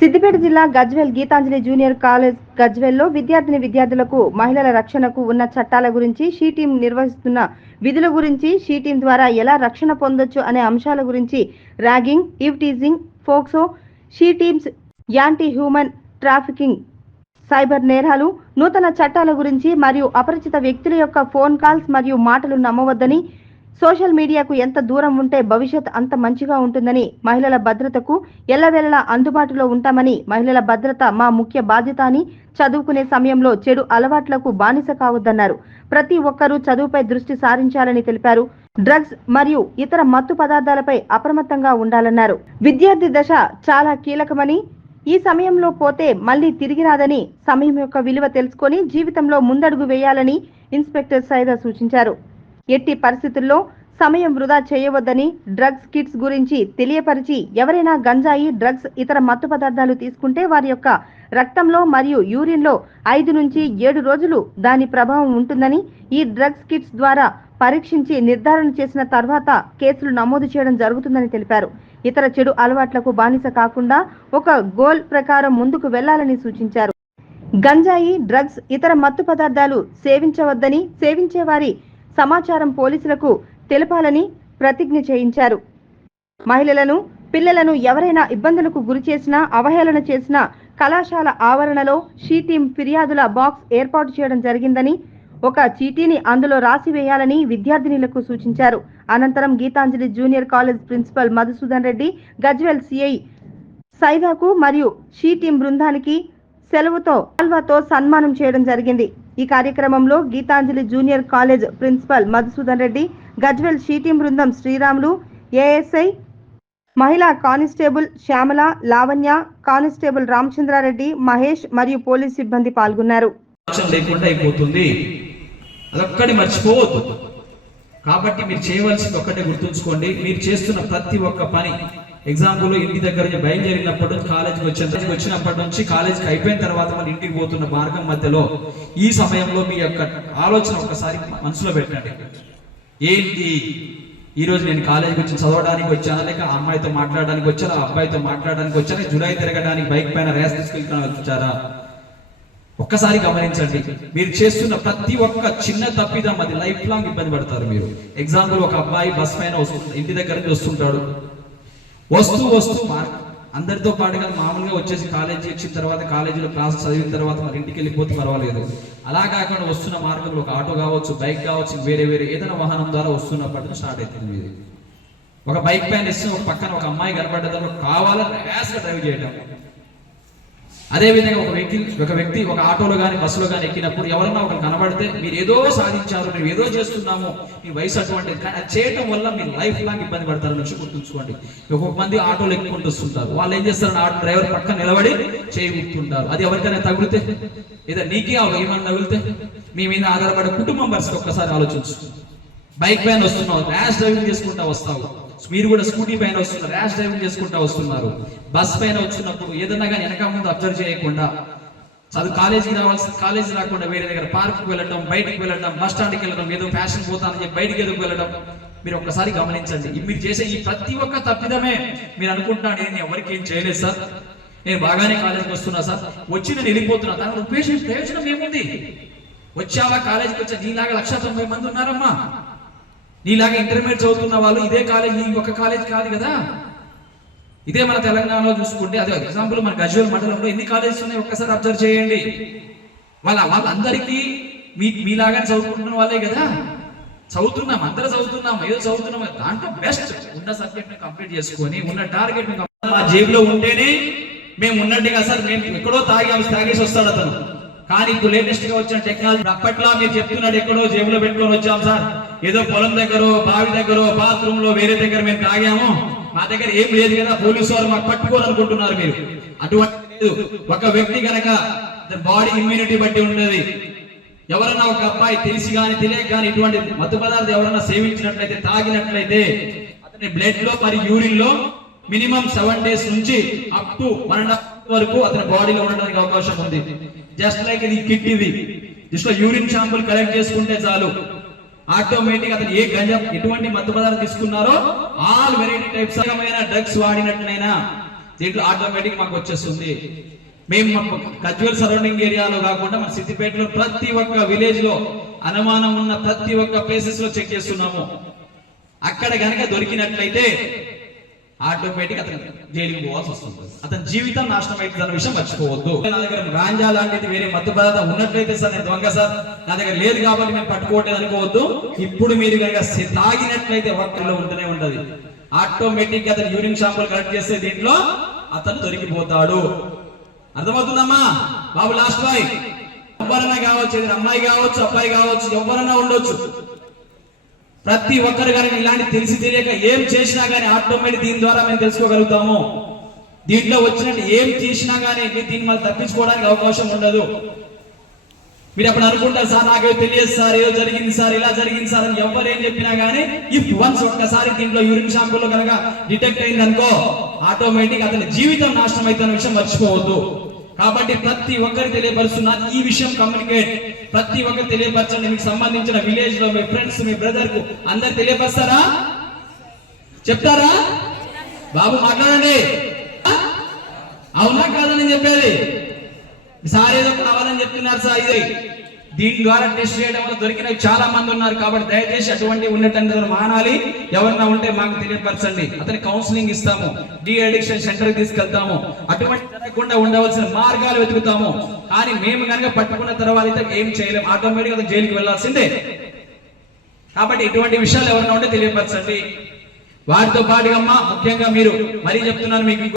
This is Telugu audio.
సిద్దిపేట జిల్లా గజ్వేల్ గీతాంజలి జూనియర్ కాలేజ్ గజ్వేల్లో విద్యార్థులకు మహిళల రక్షణకు ఉన్న చట్టాల గురించి షీ టీం నిర్వహిస్తున్న విధుల గురించి షీ టీం ద్వారా ఎలా రక్షణ పొందొచ్చు అనే అంశాల గురించి ragging, eve teasing, POCSO, she teams, anti human trafficking, cyber నేరాలు, నూతన చట్టాల గురించి మరియు అపరిచిత వ్యక్తుల యొక్క ఫోన్ కాల్స్ మరియు మాటలు నమ్మవద్దని, సోషల్ మీడియాకు ఎంత దూరం ఉంటే భవిష్యత్ అంత మంచిగా ఉంటుందని, మహిళల భద్రతకు ఎల్లవేళలా అందుబాటులో ఉంటామని, మహిళల భద్రత మా ముఖ్య బాధ్యత అని, చదువుకునే సమయంలో చెడు అలవాట్లకు బానిస కావద్దన్నారు. ప్రతి ఒక్కరూ చదువుపై దృష్టి సారించాలని తెలిపారు. డ్రగ్స్ మరియు ఇతర మత్తు పదార్థాలపై అప్రమత్తంగా ఉండాలన్నారు. విద్యార్థి దశ చాలా కీలకమని, ఈ సమయంలో పోతే మళ్లీ తిరిగి రాదని, సమయం యొక్క విలువ తెలుసుకొని జీవితంలో ముందడుగు వేయాలని ఇన్స్పెక్టర్ సైదా సూచించారు. ఎట్టి పరిస్థితుల్లో సమయం వృధా చేయవద్దని, డ్రగ్స్ కిట్స్ గురించి తెలియపరిచి ఎవరైనా గంజాయి, డ్రగ్స్, ఇతర మత్తు పదార్థాలు తీసుకుంటే వారి యొక్క రక్తంలో మరియు యూరిన్లో 5 నుంచి 7 రోజులు దాని ప్రభావం ఉంటుందని, ఈ డ్రగ్స్ కిట్స్ ద్వారా పరీక్షించి నిర్ధారణ చేసిన తర్వాత కేసులు నమోదు చేయడం జరుగుతుందని తెలిపారు. ఇతర చెడు అలవాట్లకు బానిస కాకుండా ఒక గోల్ ప్రకారం ముందుకు వెళ్లాలని సూచించారు. గంజాయి, డ్రగ్స్, ఇతర మత్తు పదార్థాలు సేవించవద్దని, సేవించే వారి సమాచారం పోలీసులకు తెలపాలని ప్రతిజ్ఞ చేయించారు. మహిళలను, పిల్లలను ఎవరైనా ఇబ్బందులకు గురి చేసినా, అవహేళన చేసినా కళాశాల ఆవరణలో షీ టీం ఫిర్యాదుల బాక్స్ ఏర్పాటు చేయడం జరిగిందని, ఒక చీటీని అందులో రాసి వేయాలని విద్యార్థినులకు సూచించారు. అనంతరం Gitanjali junior college principal Madhusudan Reddy, Gajwel CI సైదాకు మరియు షీ టీం బృందానికి శాల్వాతో సన్మానం చేయడం జరిగింది. ఈ కార్యక్రమంలో Geethanjali junior college principal Madhusudan Reddy, Gajwel she team బృందం శ్రీరాములు, ఏఎస్ఐ, మహిళా కానిస్టేబుల్ శ్యామల, లావణ్య, కానిస్టేబుల్ రామచంద్రారెడ్డి, మహేష్ మరియు పోలీస్ సిబ్బంది పాల్గొన్నారు. అదొక్కడి మర్చిపోవద్దు. కాబట్టి మీరు చేయవలసింది ఒక్కటే గుర్తుంచుకోండి. మీరు చేస్తున్న ప్రతి ఒక్క పని, ఎగ్జాంపుల్ ఇంటి దగ్గర నుంచి బయలుదేరినప్పటి నుంచి కాలేజీకి వచ్చినప్పటి నుంచి కాలేజీకి అయిపోయిన తర్వాత మన ఇంటికి పోతున్న మార్గం మధ్యలో ఈ సమయంలో మీ యొక్క ఆలోచన ఒక్కసారి మనసులో పెట్టండి. ఏంటి, ఈరోజు నేను కాలేజీకి వచ్చి చదవడానికి వచ్చానా, లేక అమ్మాయితో మాట్లాడడానికి వచ్చారా, అబ్బాయితో మాట్లాడడానికి వచ్చారా, జులై తిరగడానికి బైక్ పైన రేస్ తీసుకెళ్తాను వచ్చారా? ఒక్కసారి గమనించండి. మీరు చేస్తున్న ప్రతి ఒక్క చిన్న తప్పిదం అది లైఫ్ లాంగ్ ఇబ్బంది పడతారు మీరు. ఎగ్జాంపుల్, ఒక అబ్బాయి బస్ పైన ఇంటి దగ్గర నుంచి వస్తుంటాడు. వస్తూ అందరితో పాటుగా మామూలుగా వచ్చేసి కాలేజీ వచ్చిన తర్వాత కాలేజీలో క్లాస్ చదివిన తర్వాత మరి ఇంటికి వెళ్ళిపోతే పర్వాలేదు. అలా కాకుండా వస్తున్న మార్గంలో ఒక ఆటో కావచ్చు, బైక్ కావచ్చు, వేరే ఏదైనా వాహనం ద్వారా వస్తున్నప్పటి స్టార్ట్ అవుతుంది మీది. ఒక బైక్ పైన ఇస్తే ఒక పక్కన ఒక అమ్మాయి కనబడ్డదాన్ని కావాలని ర్యాష్గా డ్రైవ్ చేయడం. అదేవిధంగా ఒక వ్యక్తి ఒక ఆటోలో కానీ బస్సులో కానీ ఎక్కినప్పుడు ఎవరన్నా ఒకరు కనబడితే మీరు ఏదో సాధించారు, మేము ఏదో చేస్తున్నాము, మీ వయసు అటువంటిది, కానీ అది చేయడం వల్ల మీరు లైఫ్ లాంగ్ ఇబ్బంది పడతారు నుంచి గుర్తుంచుకోండి. ఒక్కొక్క మంది ఆటోలు ఎక్కుంటూ వస్తుంటారు. వాళ్ళు ఏం చేస్తారు, ఆటో డ్రైవర్ పక్కన నిలబడి చేయగుతుంటారు. అది ఎవరికైనా తగిలితే, ఏదో నీకే ఏమైనా తగిలితే మీ మీద ఆధారపడే కుటుంబం పరిస్థితి ఒక్కసారి ఆలోచించు. బైక్ పైన వస్తున్నావు, ర్యాష్ డ్రైవింగ్ చేసుకుంటా వస్తావు. మీరు కూడా స్కూటీ పైన వస్తున్నారు, ర్యాష్ డ్రైవింగ్ చేసుకుంటా వస్తున్నారు. బస్ పైన వచ్చినప్పుడు ఏదన్నా కానీ వెనక ముందు అబ్జర్వ్ చేయకుండా, చదువు కాలేజీకి రావాల్సిన కాలేజీ రాకుండా వేరే దగ్గర పార్క్కి వెళ్ళడం, బయటికి వెళ్ళడం, బస్ స్టాండ్కి వెళ్ళడం, ఏదో ఫ్యాషన్ పోతానని చెప్పి బయటికి ఎదుగు వెళ్ళడం. మీరు ఒక్కసారి గమనించండి. మీరు చేసే ఈ ప్రతి ఒక్క తప్పిదమే మీరు అనుకుంటున్నాను నేను ఎవరికి ఏం చేయలేదు సార్, నేను బాగానే కాలేజీకి వస్తున్నా సార్, వచ్చి నేను వెళ్ళిపోతున్నా, దాని ప్రయోజనం ఏముంది? వచ్చావా కాలేజీకి వచ్చా, నీలాగా 190 మంది ఉన్నారమ్మా. నీలాగా ఇంటర్మీడియట్ చదువుతున్న వాళ్ళు ఇదే కాలేజ్, ఈ ఒక కాలేజ్ కాదు కదా. ఇదే మన తెలంగాణలో చూసుకుంటే, అదే ఎగ్జాంపుల్ మన గజ్వేల్ మండలంలో ఎన్ని కాలేజెస్ ఉన్నాయి ఒక్కసారి అబ్జర్వ్ చేయండి. వాళ్ళందరికీ మీలాగా చదువుకుంటున్న వాళ్ళే కదా. చదువుతున్నాం, అందరూ చదువుతున్నాం, ఏదో చదువుతున్నాం, దాంట్లో బెస్ట్ ఉన్న సబ్జెక్ట్ ని కంప్లీట్ చేసుకొని ఉన్న టార్గెట్ మా జేబులో ఉంటేనే మేము ఉన్నట్టుగా సార్ మేము ఎక్కడో తాగేసి వస్తాడు అతను. కానీ ఇప్పుడు లేటెస్ట్ గా వచ్చిన టెక్నాలజీ, అప్పట్లో మీరు చెప్తున్నాడు ఎక్కడో జేబులో పెట్టుకొని వచ్చాం సార్, ఏదో పొలం దగ్గర, బావి దగ్గర, బాత్రూమ్ లో వేరే దగ్గర మేము తాగాము, మా దగ్గర ఏం లేదు కదా, పోలీసు వారు మాకు పట్టుకోవాలనుకుంటున్నారు. మీరు అటువంటి ఒక వ్యక్తి కనుక బాడీ ఇమ్యూనిటీ బట్టి ఉండేది. ఎవరన్నా ఒక అబ్బాయి తెలిసి కానీ తెలియక కానీ ఇటువంటి మత్తు పదార్థాలు ఎవరన్నా సేవించినట్లయితే, తాగినట్లయితే అతని బ్లడ్ లో మరి యూరిన్ లో మినిమం 7 days నుంచి అప్ టు 1.5 వరకు అతని బాడీలో ఉండడానికి అవకాశం ఉంది. జస్ట్ లైక్ ఇది కిట్, ఇది జస్ట్ యూరిన్ శాంపుల్ కలెక్ట్ చేసుకుంటే చాలు, ఆటోమేటిక్ అతను ఏ గంజా ఎటువంటి మత్తు పదార్థాలు తీసుకున్నారో ఆల్ వెరైటీ టైప్స్ డ్రగ్స్ వాడినట్లయినా దీంట్లో ఆటోమేటిక్ మాకు వచ్చేస్తుంది. మేము గజ్వేల్ సరౌండింగ్ ఏరియాలో కాకుండా మన సిద్దిపేటలో ప్రతి ఒక్క విలేజ్ లో అనుమానం ఉన్న ప్రతి ఒక్క ప్లేసెస్ లో చెక్ చేస్తున్నాము. అక్కడ గనక దొరికినట్లయితే ఆటోమేటిక్ అతను జైలుకి పోవాల్సి వస్తుంది, అతని జీవితం నాశనం అవుతుంది అన్న విషయం మర్చిపోవద్దు. నా దగ్గర గాంజా లాంటిది వేరే మత్తు పదార్థం ఉన్నట్లయితే సార్ నేను దొంగ సార్, నా దగ్గర లేదు కాబట్టి మేము పట్టుకోవట్లేదు అనుకోవద్దు. ఇప్పుడు మీరు కనుక తాగినట్లయితే ఒక్కరిలో ఉంటూనే ఉంటది. ఆటోమేటిక్ గా అతను యూరిన్ శాంపుల్ కలెక్ట్ చేస్తే దీంట్లో అతను దొరికిపోతాడు. అర్థమవుతుందమ్మా బాబు? లాస్ట్ బాయ్ ఎవరన్నా కావచ్చు, అమ్మాయి కావచ్చు, అబ్బాయి కావచ్చు, ఎవరన్నా ఉండొచ్చు. ప్రతి ఒక్కరు కానీ ఇలాంటి తెలిసి తెలియక ఏం చేసినా గానీ ఆటోమేటిక్ దీని ద్వారా మేము తెలుసుకోగలుగుతాము. దీంట్లో వచ్చినట్టు ఏం చేసినా గానీ దీన్ని మళ్ళీ తప్పించుకోవడానికి అవకాశం ఉండదు. మీరు అప్పుడు అనుకుంటారు సార్ నాకేదో తెలియదు సార్, ఏదో జరిగింది సార్, ఇలా జరిగింది సార్ అని ఎవరు ఏం చెప్పినా గానీ ఇఫ్ వన్స్ ఒక్కసారి దీంట్లో యూరిన్ శాంపుల్ లో కనుక డిటెక్ట్ అయింది అనుకో ఆటోమేటిక్ అతని జీవితం నాశనం అవుతున్న విషయం మర్చిపోవద్దు. కాబట్టి ప్రతి ఒక్కరికి తెలియపరుస్తున్నా ఈ విషయం కమ్యూనికేట్, ప్రతి ఒక్కరు తెలియపరచండి. మీకు సంబంధించిన విలేజ్ లో మీ ఫ్రెండ్స్, మీ బ్రదర్ కు అందరు తెలియపరుస్తారా? చెప్తారా? బాబు మాట్లాడండి, అవునా కాదని చెప్పేది. సార్ ఏదో కావాలని చెప్తున్నారు సార్. ఇది దీని ద్వారా టెస్ట్ చేయడం వల్ల దొరికినవి చాలా మంది ఉన్నారు. కాబట్టి దయచేసి అటువంటి ఉన్నట్టు మానాలి. ఎవరన్నా ఉంటే మాకు తెలియపరచండి, అతని కౌన్సిలింగ్ ఇస్తాము, డి అడిక్షన్ సెంటర్ తీసుకెళ్తాము. అటువంటి జరగకుండా ఉండవలసిన మార్గాలు వెతుకుతాము. కానీ మేము కనుక పట్టుకున్న తర్వాత అయితే ఏం చేయలేము, ఆటోమేటిక్ అతను జైలుకి వెళ్లాల్సిందే. కాబట్టి ఇటువంటి విషయాలు ఎవరన్నా ఉంటే తెలియపరచండి. వారితో పాటుగా ముఖ్యంగా మీరు మరీ చెప్తున్నాను మీకు